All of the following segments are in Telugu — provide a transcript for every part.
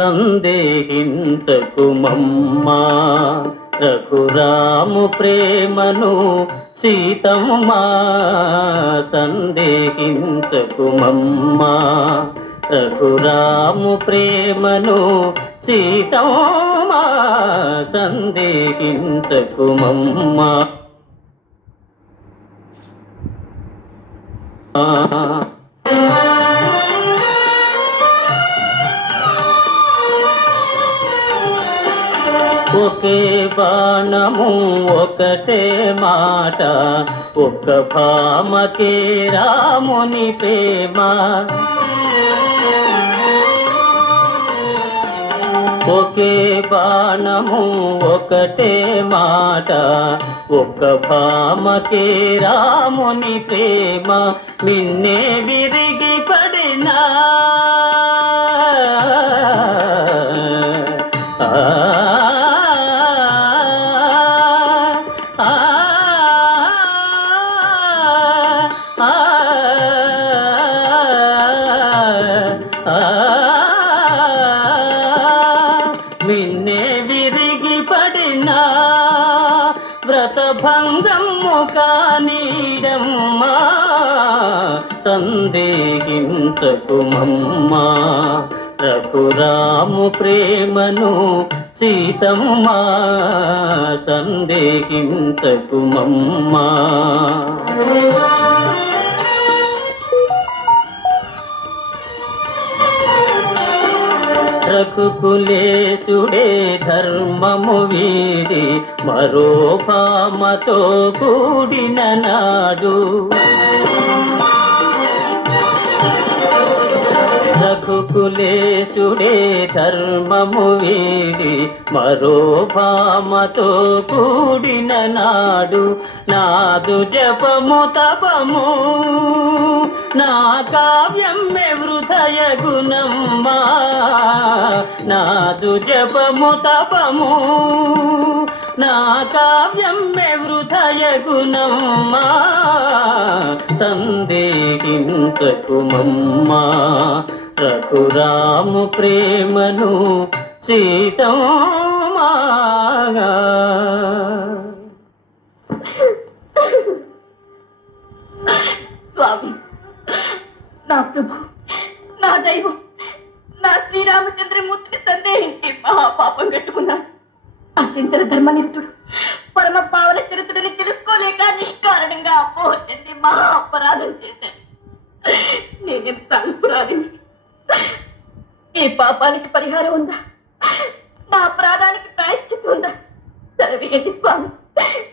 సందేహించకు మమ్మా రఘురాము ప్రేమను సీతమ్మా సందేహించకు మమ్మా రఘురాము ప్రేమను సీతమ్మా సందేహించకు మమ్మా ఒకే బాణము ఒకటే మాట ఒక్క భామకే రాముని ప్రేమ ఒకే బాణము ఒకటే మాట ఒక్క భామకే రాముని ప్రేమ నిన్నే విరిగి పడినా నిన్నే విరిగి పడినా వ్రతభంగము కానీడమ్మా సందేహించకు మమ్మా రఘురాము ప్రేమను సీతమ్మా సందేహించకు మమ్మా రఘుకులేశుడే ధర్మము వీడి మరో భామతో కూడిన నాడు రఘుకులేశుడే ధర్మము వీడి మరో భామతో కూడిన నాడు నాదు జపము తపము నా కావ్యం హృదయ గుణమ్మా నాదు జపము తపము నా కావ్యం హృదయ గుణమ్మా సందేహించకు మమ్మా రఘురాము ప్రేమను సీతమ్మా స్వామి నా ప్రభు నా దైవం నా శ్రీరామచంద్రమూర్తిని సందేహించి మహాపాపం కట్టుకున్నాను అసింతర ధర్మనిష్ఠుడు పరమ పావన చరిత్రుడిని తెలుసుకోలేక నిష్కారణంగా అపోహ చెంది మహా అపరాధం చేశాను నేనెంత అల్పురాలిని ఈ పాపానికి పరిహారం ఉందా నా అపరాధానికి ప్రాయశ్చిత్తం ఉందా సెలవేయండి స్వామి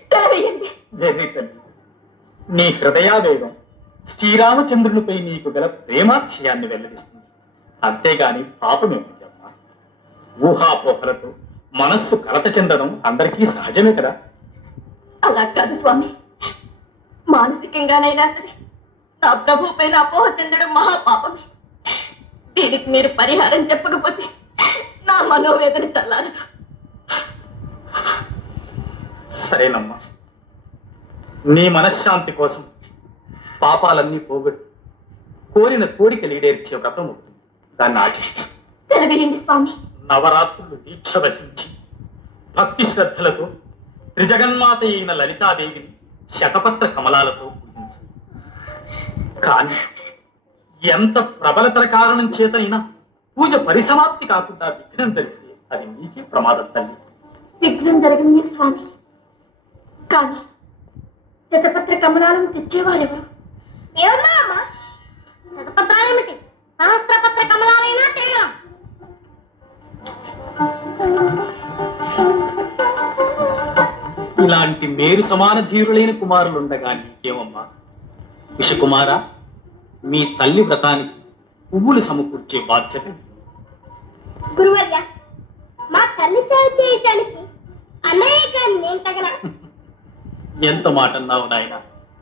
సెలవేయండి నీ హృదయావేగం శ్రీరామచంద్రునిపై నీకు గల ప్రేమాక్షయాన్ని వెల్లడిస్తుంది అంతేగాని పాపమేముందమ్మా ఊహాపోహలతో మనస్సు కలత చెందడం అందరికీ సహజమే కదా అలా కాదు స్వామి మానసికంగానైనా సరే నా ప్రభు పైన అపోహ చెందడం మహాపాపమే దీనికి మీరు పరిహారం చెప్పకపోతే నా మనోవేదన చల్లారదు సరేనమ్మా నీ మనశ్శాంతి కోసం పాపాలన్నీ పోగొట్టు కోరిన కోరికలు ఈడేర్చే వ్రతం ఉంటుంది దాన్ని ఆచరించు సెలవేయండి స్వామి నవరాత్రులు దీక్ష వహించి భక్తి శ్రద్ధలతో త్రిజగన్మాత అయిన లలితాదేవిని శతపత్ర కమలాలతో పూజించు కానీ ఎంత ప్రబలతర కారణం చేతనైనా పూజ పరిసమాప్తి కాకుండా విఘ్నం జరిగితే అది నీకే ప్రమాదం తల్లి విఘ్నం జరగని స్వామి కానీ శతపత్ర కమలాలను తెచ్చేవారెవరు శతపత్రాలేమిటి సహస్రపత్ర కమలాలైనా తేగం ఇలాంటి మేరు సమాన ధీరులైన కుమారులుండగా నీకేమమ్మా విషకుమార మీ తల్లి వ్రతానికి పువ్వులు సమకూర్చే బాధ్యత గురువర్య మా తల్లి సేవ చేయటానికి అన్నయ్య కానీ నేను తగన ఎంత మాట అన్నావు నాయన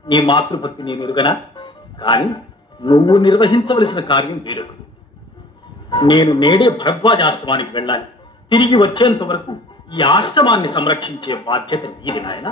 నీ మాతృభక్తి నేను ఎరుగనా కానీ నువ్వు నిర్వహించవలసిన కార్యం వేరొకటి నేను నేడే భరద్వాజాశ్రమానికి వెళ్ళాలి తిరిగి వచ్చేంత వరకు ఈ ఆశ్రమాన్ని సంరక్షించే బాధ్యత నీది నాయన